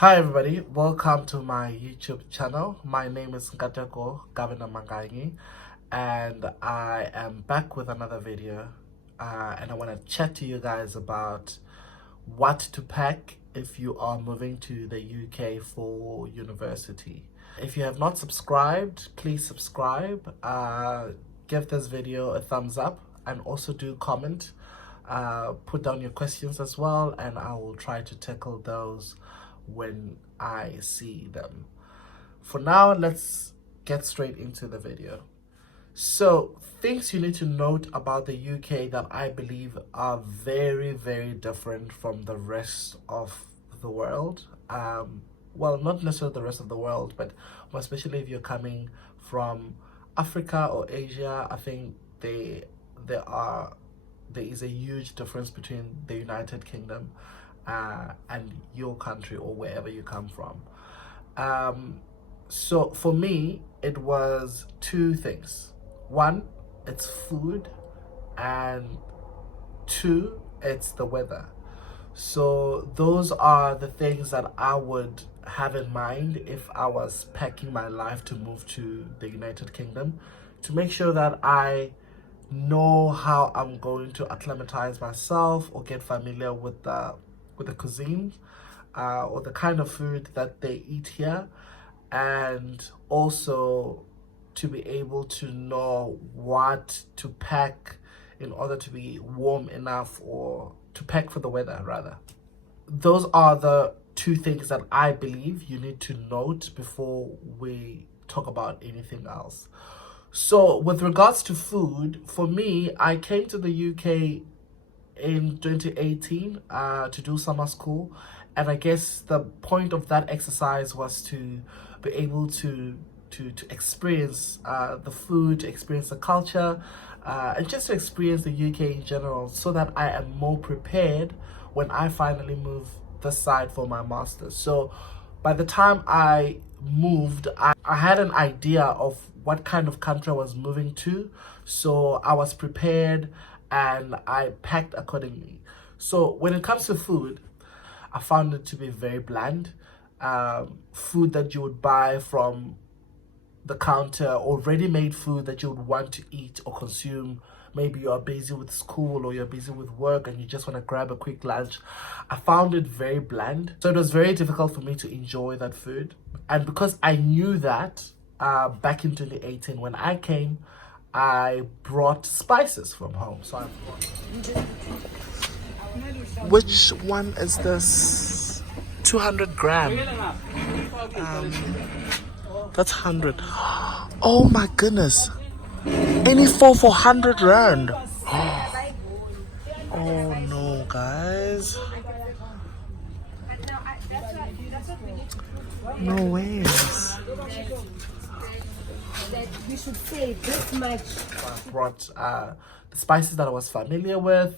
Hi everybody, welcome to my YouTube channel. My name is Nkateko Gavina Manganyi and I am back with another video and I want to chat to you guys about what to pack if you are moving to the UK for university. If you have not subscribed, please subscribe, give this video a thumbs up and also do comment. Put down your questions as well and I will try to tackle those when I see them. For now, let's get straight into the video. So, things you need to note about the UK that I believe are very, very different from the rest of the world. Well, not necessarily the rest of the world, but more especially if you're coming from Africa or Asia, I think there is a huge difference between the United Kingdom and your country or wherever you come from. So for me, it was two things. One, it's food, and two, it's the weather. So those are the things that I would have in mind if I was packing my life to move to the United Kingdom, to make sure that I know how I'm going to acclimatize myself or get familiar with the cuisine or the kind of food that they eat here, and also to be able to know what to pack in order to be warm enough, or to pack for the weather rather. Those are the two things that I believe you need to note before we talk about anything else. So with regards to food, for me, I came to the UK in 2018 to do summer school, and I guess the point of that exercise was to be able to experience the food, to experience the culture, and just to experience the UK in general, so that I am more prepared when I finally move this side for my master's. So by the time I moved, I had an idea of what kind of country I was moving to, so I was prepared and I packed accordingly. So when it comes to food, I found it to be very bland. Food that you would buy from the counter, or ready-made food that you would want to eat or consume. Maybe you're busy with school or you're busy with work and you just want to grab a quick lunch. I found it very bland. So it was very difficult for me to enjoy that food. And because I knew that, back in 2018 when I came, I brought spices from home. So which one is this? 200 gram. That's 100. Oh my goodness. Any four for 100 rand. Oh no, guys. No ways. That we should save this much. I brought the spices that I was familiar with.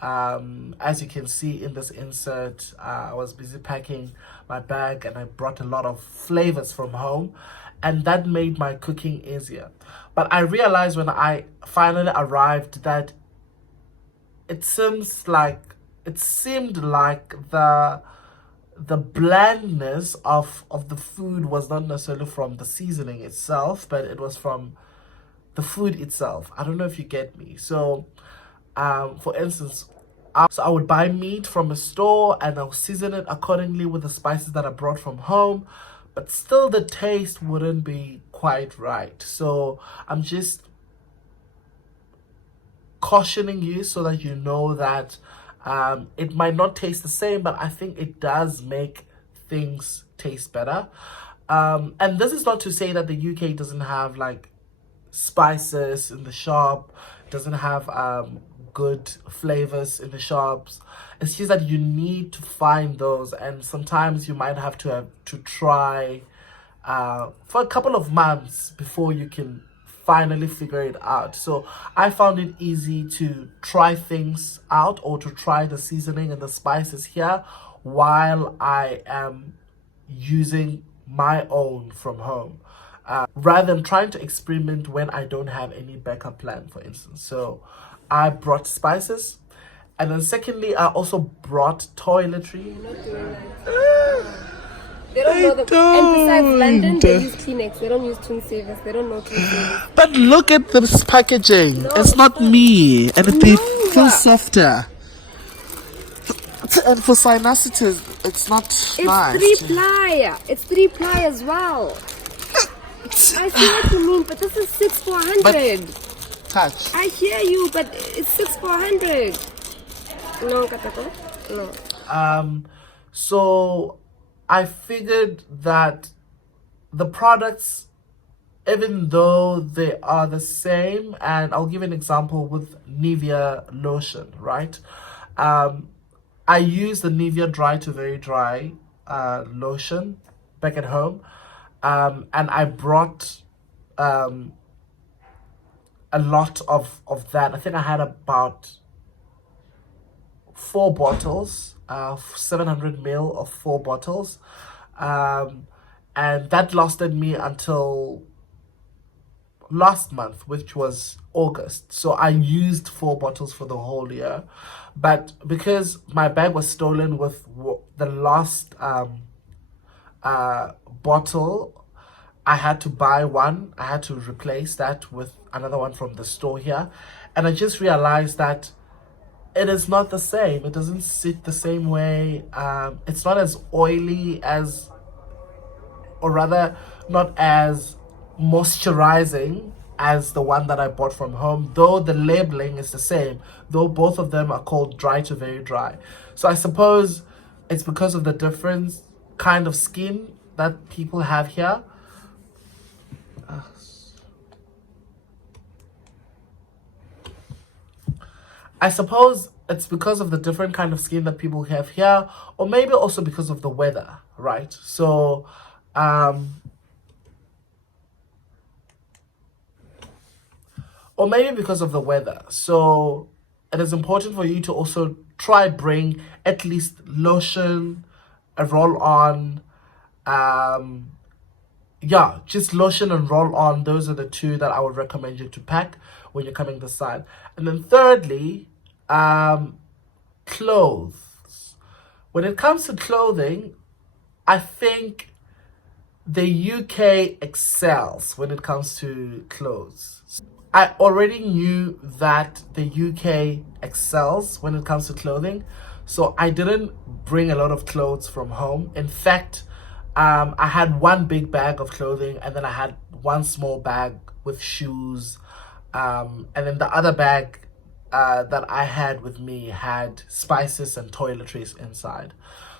As you can see in this insert, I was busy packing my bag and I brought a lot of flavors from home, and that made my cooking easier. But I realized when I finally arrived that it seemed like the blandness of the food was not necessarily from the seasoning itself, but it was from the food itself. I don't know if you get me. So for instance, I would buy meat from a store and I'll season it accordingly with the spices that I brought from home, but still the taste wouldn't be quite right. So I'm just cautioning you so that you know that it might not taste the same, but I think it does make things taste better. And this is not to say that the UK doesn't have like spices in the shop, doesn't have good flavors in the shops. It's just that you need to find those, and sometimes you might have to try for a couple of months before you can finally figure it out. So I found it easy to try things out, or to try the seasoning and the spices here while I am using my own from home, rather than trying to experiment when I don't have any backup plan, for instance. So I brought spices, and then secondly, I also brought toiletries. know them. And besides London, they use Kleenex. They don't use twin savers. They don't know twin savers. But look at this packaging. No, it's not fine. me. And it No. feels softer. And for sinusitis, it's not nice. It's 3-ply. It's 3-ply as well. I see what you mean, but this is 6 for 100. Touch. I hear you, but it's 6 for 100. No, Katako. No. So I figured that the products, even though they are the same, and I'll give an example with Nivea lotion, right? I use the Nivea dry to very dry lotion back at home, and I brought a lot of that. I think I had about 4 bottles, 700 ml of 4 bottles, and that lasted me until last month, which was August. So I used 4 bottles for the whole year, but because my bag was stolen with the last bottle, I had to buy one. I had to replace that with another one from the store here, and I just realized that it is not the same. It doesn't sit the same way. It's not as oily as, or rather, not as moisturizing as the one that I bought from home, though the labeling is the same, though both of them are called dry to very dry. So I suppose it's because of the different kind of skin that people have here. I suppose it's because of the different kind of skin that people have here, or maybe also because of the weather, right? So or maybe because of the weather. So it is important for you to also try bring at least lotion, a roll on, yeah, just lotion and roll on. Those are the 2 that I would recommend you to pack when you're coming this side. And then thirdly, clothes. When it comes to clothing, I think the UK excels when it comes to clothes. I already knew that the UK excels when it comes to clothing, so I didn't bring a lot of clothes from home. In fact, I had 1 big bag of clothing, and then I had 1 small bag with shoes, and then the other bag that I had with me had spices and toiletries inside.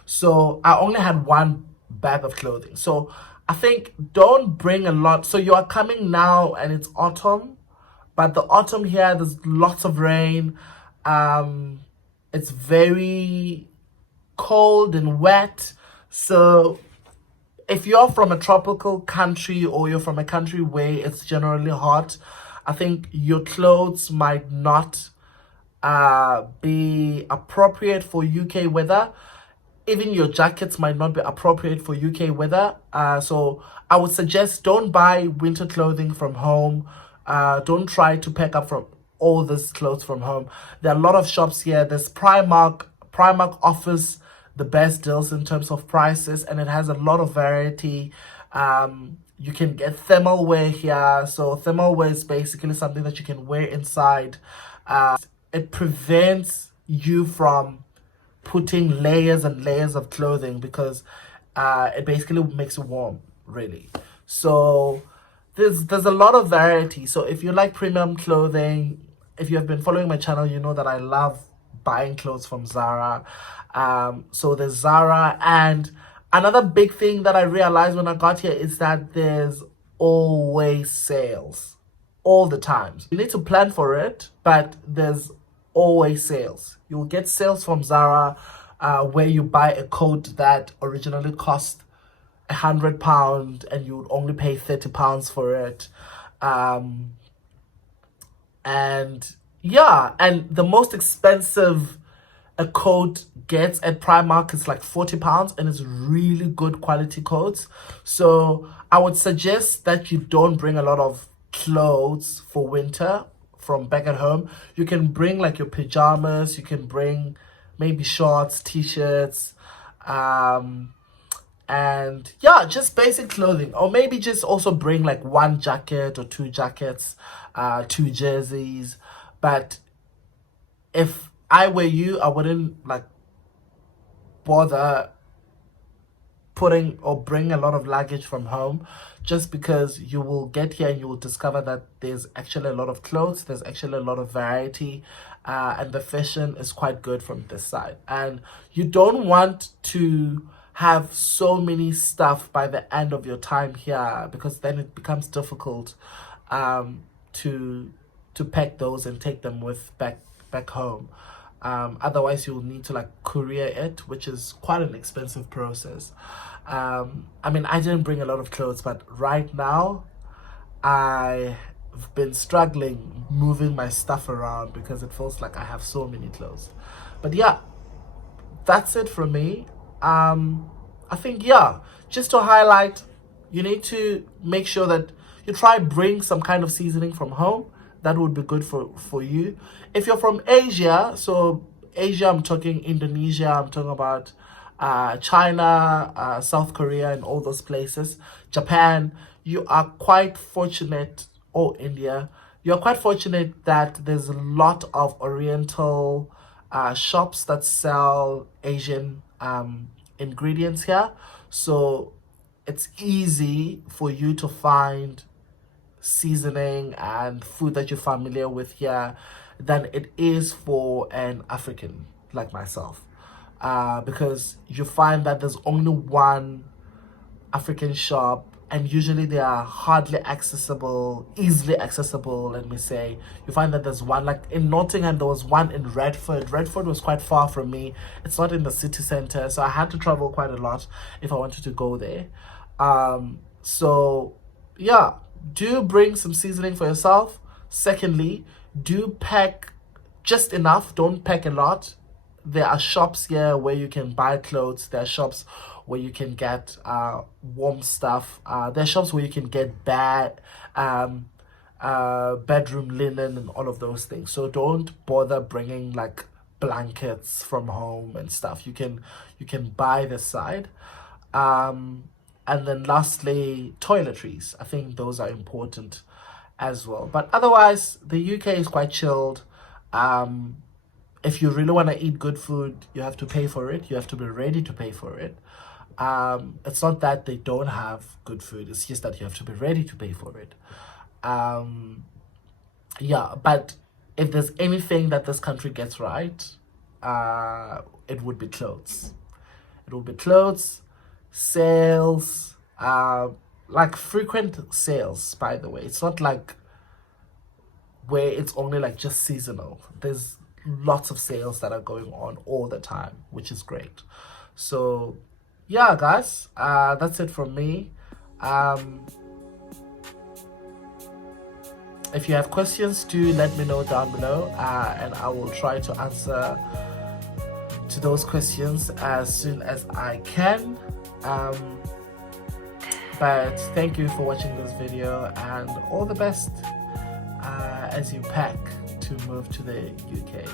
So I only had 1 bag of clothing. So I think don't bring a lot. So you are coming now and it's autumn, but the autumn here, there's lots of rain. It's very cold and wet. So if you're from a tropical country, or you're from a country where it's generally hot, I think your clothes might not be appropriate for UK weather. Even your jackets might not be appropriate for UK weather. So I would suggest don't buy winter clothing from home. Don't try to pack up from all this clothes from home. There are a lot of shops here. There's Primark. Primark offers the best deals in terms of prices, and it has a lot of variety. You can get thermal wear here. So thermal wear is basically something that you can wear inside. It prevents you from putting layers and layers of clothing, because it basically makes it warm, really. So there's a lot of variety. So if you like premium clothing, if you have been following my channel, you know that I love buying clothes from Zara. So there's Zara, and another big thing that I realized when I got here is that there's always sales all the time. You need to plan for it, but there's always sales. You'll get sales from Zara where you buy a coat that originally cost £100 and you would only pay £30 for it. And yeah, and the most expensive a coat gets at Primark is like £40, and it's really good quality coats. So I would suggest that you don't bring a lot of clothes for winter from back at home. You can bring like your pajamas, you can bring maybe shorts, t-shirts, and yeah, just basic clothing, or maybe just also bring like one jacket or two jackets, two jerseys. But if I were you, I wouldn't like bother putting or bring a lot of luggage from home, just because you will get here and you will discover that there's actually a lot of clothes, there's actually a lot of variety, and the fashion is quite good from this side. And you don't want to have so many stuff by the end of your time here, because then it becomes difficult to pack those and take them with back home. Otherwise, you'll need to like courier it, which is quite an expensive process. I mean, I didn't bring a lot of clothes, but right now I've been struggling moving my stuff around because it feels like I have so many clothes. But yeah, that's it from me. I think, yeah, just to highlight, you need to make sure that you try bring some kind of seasoning from home. That would be good for you. If you're from Asia, so Asia, I'm talking Indonesia, I'm talking about China, South Korea, and all those places, Japan, you are quite fortunate, or India, you're quite fortunate that there's a lot of Oriental shops that sell Asian ingredients here. So it's easy for you to find seasoning and food that you're familiar with here than it is for an African like myself. Because you find that there's only one African shop, and usually they are hardly accessible, easily accessible, let me say. You find that there's one, like in Nottingham, there was one in Redford. Redford was quite far from me. It's not in the city center, so I had to travel quite a lot if I wanted to go there. So yeah, do bring some seasoning for yourself. Secondly, do pack just enough, don't pack a lot. There are shops here where you can buy clothes. There are shops where you can get warm stuff. There are shops where you can get bedroom linen and all of those things. So don't bother bringing like blankets from home and stuff. You can buy this side. And then lastly, toiletries. I think those are important as well. But otherwise, the UK is quite chilled. If you really want to eat good food, you have to pay for it. You have to be ready to pay for it. It's not that they don't have good food. It's just that you have to be ready to pay for it. Yeah, but if there's anything that this country gets right, it would be clothes. It would be clothes, sales, like frequent sales, by the way. It's not like where it's only like just seasonal. There's lots of sales that are going on all the time, which is great. So yeah, guys, that's it from me. If you have questions, do let me know down below, and I will try to answer to those questions as soon as I can. But thank you for watching this video, and all the best as you pack to move to the UK.